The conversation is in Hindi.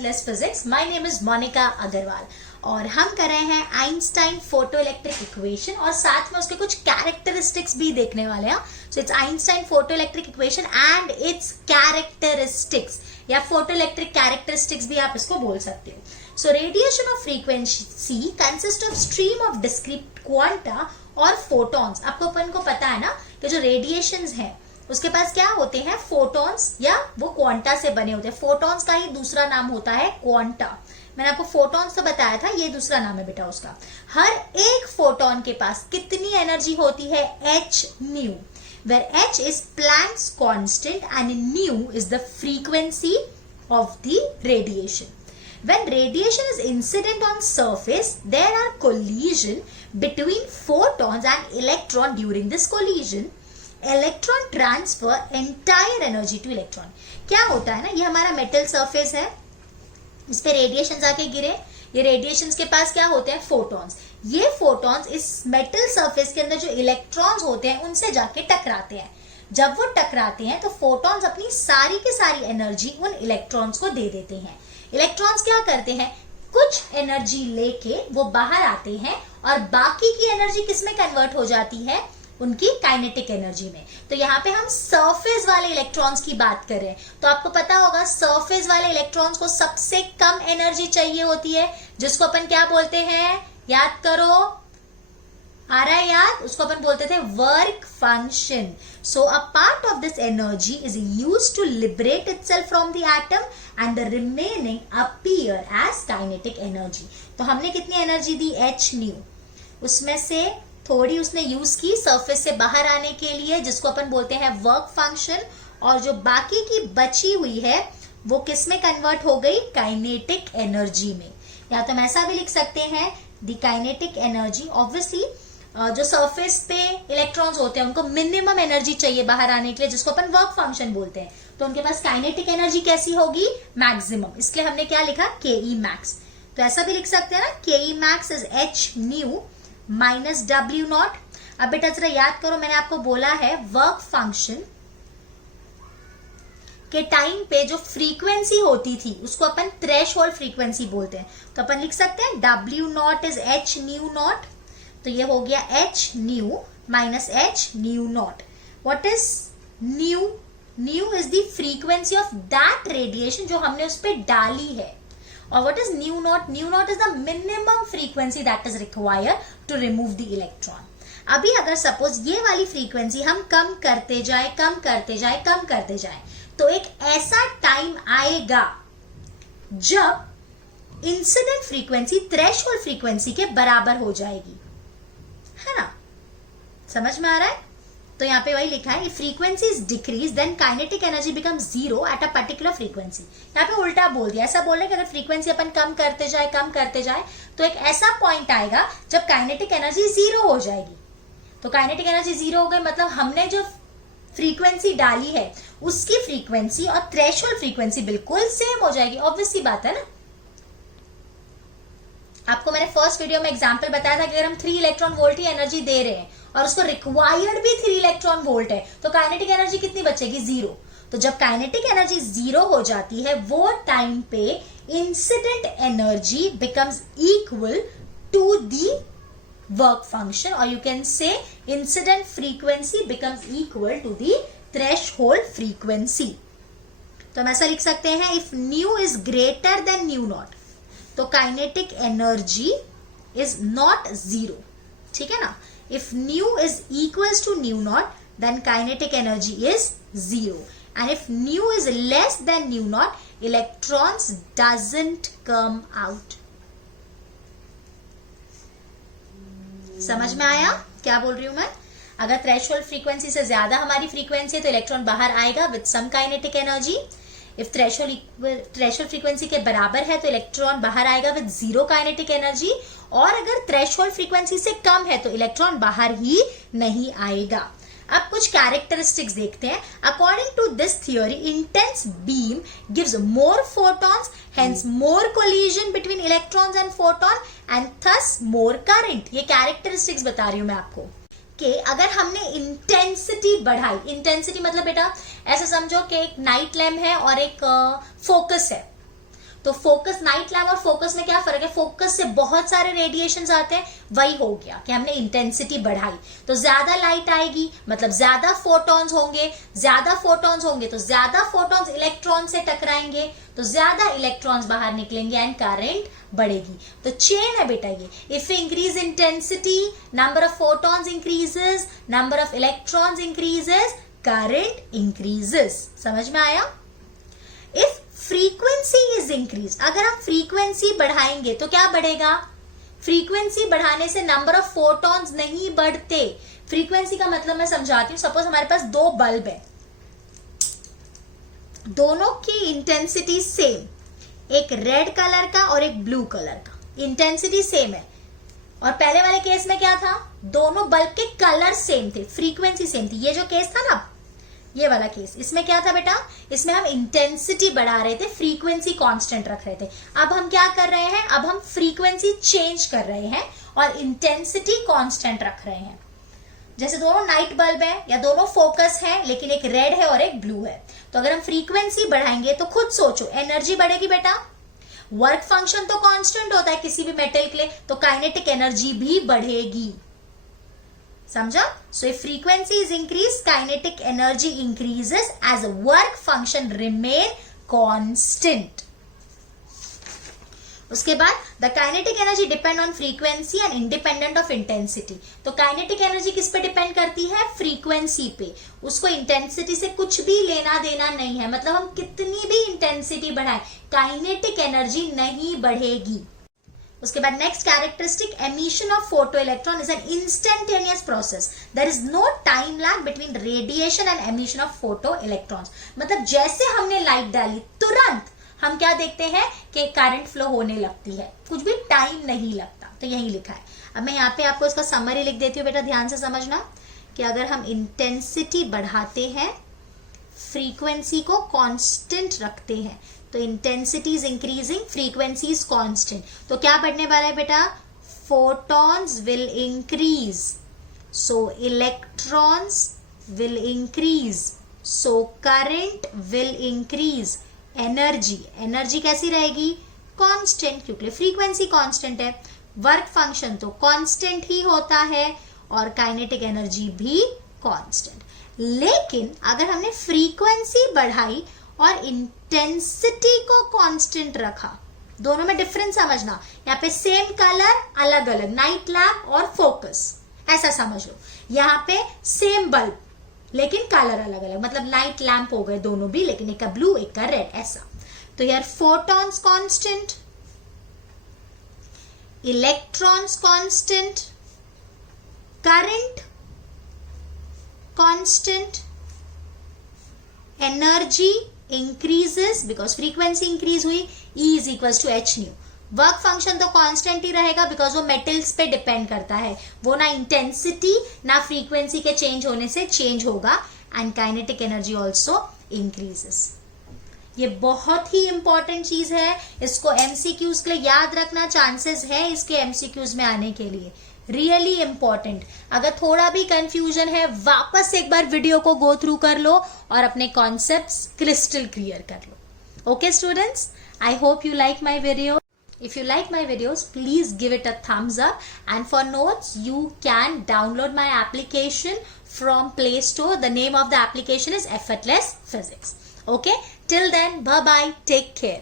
Effortless physics. My name is Monika Agrawal और हम कर रहे हैं आइंस्टाइन फोटो इलेक्ट्रिक इक्वेशन और साथ में उसके कुछ कैरेक्टरिस्टिक्स भी देखने वाले हैं। So it's Einstein photo electric equation and it's characteristics या फोटो इलेक्ट्रिक कैरेक्टरिस्टिक्स भी आप इसको बोल सकते हो। So radiation of frequency consist of stream of discrete quanta और फोटॉन्स। आपको अपन को पता है ना कि जो रेडिएशंस है उसके पास क्या होते हैं, फोटॉन्स, या वो क्वांटा से बने होते हैं। फोटॉन्स का ही दूसरा नाम होता है क्वांटा। मैंने आपको फोटॉन्स तो बताया था, ये दूसरा नाम है बेटा उसका। हर एक फोटॉन के पास कितनी एनर्जी होती है, h new, where h is Planck's constant and nu is the frequency of the radiation. When radiation is incident on surface, there are collision between photons and electron. During this collision, electron transfer entire energy to electron. क्या होता है ना, ये हमारा मेटल सरफेस है, इस पे रेडिएशन आके गिरे, ये रेडिएशंस के पास क्या होते हैं, फोटॉन्स। ये फोटॉन्स इस मेटल सरफेस के अंदर जो इलेक्ट्रॉन्स होते हैं उनसे जाके टकराते हैं। जब वो टकराते हैं तो फोटॉन्स अपनी सारी की सारी एनर्जी उन इलेक्ट्रॉन्स को दे देते हैं। इलेक्ट्रॉन्स क्या करते हैं, कुछ एनर्जी लेके वो बाहर आते हैं और बाकी की एनर्जी किसमें कन्वर्ट हो जाती है, उनकी काइनेटिक एनर्जी में। तो यहाँ पे हम सरफेस वाले इलेक्ट्रॉन्स की बात कर रहे हैं। तो आपको पता होगा सरफेस वाले इलेक्ट्रॉन्स को सबसे कम एनर्जी चाहिए होती है, जिसको अपन क्या बोलते हैं, याद करो, आ रहा है याद, उसको अपन बोलते थे work function. So a part of this energy is used to liberate itself from the atom and the remaining appear as kinetic energy. तो हमने कितनी एनर्जी दी, h न्यू, उसमें से थोड़ी उसने यूज की सरफेस से बाहर आने के लिए, जिसको अपन बोलते हैं वर्क फंक्शन, और जो बाकी की बची हुई है वो किस में कन्वर्ट हो गई, काइनेटिक एनर्जी में। या तो हम ऐसा भी लिख सकते हैं, द काइनेटिक एनर्जी। ऑब्वियसली जो सरफेस पे इलेक्ट्रॉन्स होते हैं उनको मिनिमम एनर्जी चाहिए बाहर आने के लिए, जिसको अपन वर्क फंक्शन बोलते हैं। तो उनके पास काइनेटिक एनर्जी कैसी होगी, मैक्सिमम। इसलिए हमने क्या लिखा, के मैक्स। तो ऐसा भी लिख सकते हैं ना, के max is h new minus W not. अब बेटा जरा याद करो, मैंने आपको बोला है वर्क फंक्शन के टाइम पे जो फ्रीक्वेंसी होती थी उसको अपन थ्रेशोल्ड फ्रीक्वेंसी बोलते हैं। तो अपन लिख सकते हैं W not is h new not. तो ये हो गया h new minus h new not. What is new, new is the frequency of that radiation जो हमने उस पर डाली है। और what is nu naught? Nu naught is the minimum frequency that is required to remove the electron. अभी अगर सपोज ये वाली फ्रीक्वेंसी हम कम करते जाए, कम करते जाए, कम करते जाए, तो एक ऐसा टाइम आएगा जब इंसिडेंट फ्रीक्वेंसी थ्रेशोल्ड फ्रीक्वेंसी के बराबर हो जाएगी, है ना, समझ में आ रहा है। तो यहाँ पे वही लिखा है, frequency is decrease then kinetic energy become zero at a particular frequency. यहाँ पे उल्टा बोल दिया, ऐसा बोल रहे कि अगर फ्रीक्वेंसी अपन कम करते जाए, कम करते जाए, तो एक ऐसा पॉइंट आएगा जब काइनेटिक एनर्जी जीरो हो जाएगी। तो काइनेटिक एनर्जी जीरो हो गई मतलब हमने जो फ्रीक्वेंसी डाली है उसकी फ्रीक्वेंसी और थ्रेशोल्ड फ्रीक्वेंसी बिल्कुल सेम हो जाएगी। ऑब्वियस सी बात है ना। आपको मैंने फर्स्ट वीडियो में एग्जांपल बताया था कि अगर हम 3 इलेक्ट्रॉन वोल्ट की एनर्जी दे रहे हैं और उसको रिक्वायर्ड भी 3 इलेक्ट्रॉन वोल्ट है, तो काइनेटिक एनर्जी कितनी बचेगी, जीरो। तो जब काइनेटिक एनर्जी जीरो हो जाती है वो टाइम पे incident energy becomes equal to the work function, और you can say incident frequency becomes equal to the threshold frequency. तो हम ऐसा लिख सकते हैं, if nu is greater than nu not तो kinetic energy is not zero, ठीक है ना। If nu is equals to nu naught, then kinetic energy is zero. And if nu is less than nu naught, electrons doesn't come out. समझ में आया क्या बोल रही हूं मैं? अगर थ्रेशोल्ड फ्रीक्वेंसी से ज्यादा हमारी फ्रीक्वेंसी है तो इलेक्ट्रॉन बाहर आएगा with some kinetic energy. If threshold frequency के बराबर है तो इलेक्ट्रॉन बाहर आएगा विद जीरो काइनेटिक एनर्जी, और अगर थ्रेशोल्ड फ्रीक्वेंसी से कम है तो इलेक्ट्रॉन बाहर ही नहीं आएगा। अब कुछ कैरेक्टरिस्टिक्स देखते हैं। According to this theory, intense beam gives more photons, hence more collision between electrons and photon and thus more current. ये कैरेक्टरिस्टिक्स बता रही हूं मैं आपको कि अगर हमने इंटेंसिटी बढ़ाई, इंटेंसिटी मतलब बेटा ऐसा समझो कि एक नाइट लैम्प है और एक फोकस है। तो फोकस, नाइट लैम्प और फोकस में क्या फर्क है? फोकस से बहुत सारे रेडिएशंस आते हैं, वही हो गया कि हमने इंटेंसिटी बढ़ाई तो ज्यादा लाइट आएगी, मतलब ज्यादा फोटॉन्स होंगे, ज्यादा फोटॉन्स होंगे तो ज्यादा फोटॉन्स इलेक्ट्रॉन से टकराएंगे तो ज्यादा इलेक्ट्रॉन्स बाहर निकलेंगे एंड करंट बढ़ेगी। तो चेन है बेटा ये। If increase intensity, number of photons increases, number of electrons increases, current increases. समझ में आया? इफ फ्रीक्वेंसी इज इंक्रीज, अगर हम फ्रीक्वेंसी बढ़ाएंगे तो क्या बढ़ेगा? फ्रीक्वेंसी बढ़ाने से नंबर ऑफ फोटॉन्स नहीं बढ़ते। फ्रीक्वेंसी का मतलब मैं समझाती हूं। सपोज हमारे पास दो बल्ब है, दोनों की इंटेंसिटी सेम, एक रेड कलर का और एक ब्लू कलर का, इंटेंसिटी सेम है। और पहले वाले केस में क्या था? दोनों बल्ब के कलर सेम थे, फ्रीक्वेंसी सेम थी। ये जो केस था ना, ये वाला केस, इसमें क्या था बेटा? इसमें हम इंटेंसिटी बढ़ा रहे थे, फ्रीक्वेंसी कांस्टेंट रख रहे थे। अब हम क्या कर रहे हैं? अब हम फ्रीक्वेंसी चेंज कर रहे हैं और इंटेंसिटी कांस्टेंट रख रहे हैं। जैसे दोनों नाइट बल्ब है या दोनों फोकस है, लेकिन एक रेड है और एक ब्लू है, तो अगर हम फ्रीक्वेंसी बढ़ाएंगे तो खुद सोचो, एनर्जी बढ़ेगी बेटा। वर्क फंक्शन तो कांस्टेंट होता है किसी भी मेटल के लिए, तो काइनेटिक एनर्जी भी बढ़ेगी। समझा? So if frequency is increase, kinetic energy increases as work function remain constant. उसके बाद the kinetic energy depend on frequency and independent of intensity. तो काइनेटिक एनर्जी किस पे डिपेंड करती है? फ्रीक्वेंसी पे। उसको इंटेंसिटी से कुछ भी लेना देना नहीं है, मतलब हम कितनी भी इंटेंसिटी बढ़ाएं, काइनेटिक एनर्जी नहीं बढ़ेगी। उसके बाद next characteristic, emission of photo electron is an instantaneous process, there is no time lag between radiation and emission of photo electrons. मतलब जैसे हमने लाइट डाली तुरंत हम क्या देखते हैं कि करंट फ्लो होने लगती है, कुछ भी टाइम नहीं लगता। तो यही लिखा है। अब मैं यहाँ पे आपको इसका समरी लिख देती हूँ बेटा, ध्यान से समझना कि अगर हम इंटेंसिटी बढ़ाते हैं, फ्रीक्वेंसी को कांस्टेंट रखते हैं, तो intensity is increasing, frequency is constant, तो क्या बढ़ने वाला है बेटा? Photons will increase, so electrons will increase, so current will increase. Energy कैसी रहेगी? कांस्टेंट, क्योंकि फ्रीक्वेंसी कांस्टेंट है। वर्क फंक्शन तो कांस्टेंट ही होता है और काइनेटिक एनर्जी भी कांस्टेंट। लेकिन अगर हमने फ्रीक्वेंसी बढ़ाई और इंटेंसिटी को कांस्टेंट रखा, दोनों में डिफरेंस समझना। यहाँ पे सेम कलर अलग अलग, नाइट लैम्प और फोकस, ऐसा समझ लो। यहाँ पे सेम बल्ब लेकिन कलर अलग अलग, मतलब नाइट लैम्प हो गए दोनों भी, लेकिन एक का ब्लू एक का रेड, ऐसा। तो यार photons constant, electrons constant, current constant, energy increases because frequency increase हुई, E is equal to H nu. Work function तो कांस्टेंट ही रहेगा बिकॉज वो मेटल्स पे डिपेंड करता है, वो ना इंटेंसिटी ना फ्रीक्वेंसी के चेंज होने से चेंज होगा। And kinetic energy also increases. ये बहुत ही इंपॉर्टेंट चीज है, इसको एमसीक्यूज के लिए याद रखना, चांसेस है इसके एमसीक्यूज में आने के लिए, रियली इंपॉर्टेंट। अगर थोड़ा भी कंफ्यूजन है, वापस एक बार वीडियो को गो थ्रू कर लो और अपने कॉन्सेप्ट्स क्रिस्टल क्लियर कर लो। Okay students, I hope you like my video. If you like my videos, please give it a thumbs up, and for notes you can download my application from Play Store. The name of the application is Effortless Physics. Okay, till then, bye bye, take care.